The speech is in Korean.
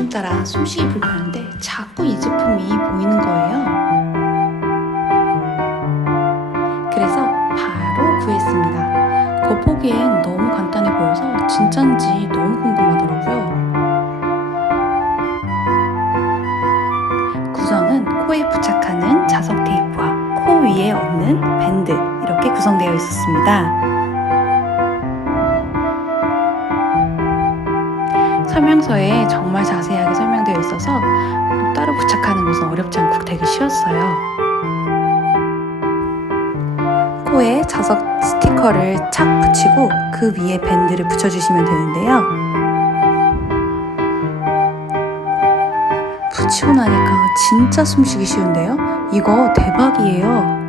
요즘 따라 숨쉬기 불편한데 자꾸 이 제품이 보이는 거예요. 그래서 바로 구했습니다. 겉보기엔 너무 간단해 보여서 진짠지 너무 궁금하더라고요. 구성은 코에 부착하는 자석 테이프와 코 위에 얹는 밴드, 이렇게 구성되어 있었습니다. 설명서에 정말 자세하게 설명되어 있어서 따로 부착하는 것은 어렵지 않고 되게 쉬웠어요. 코에 자석 스티커를 착 붙이고 그 위에 밴드를 붙여주시면 되는데요. 붙이고 나니까 진짜 숨쉬기 쉬운데요? 이거 대박이에요.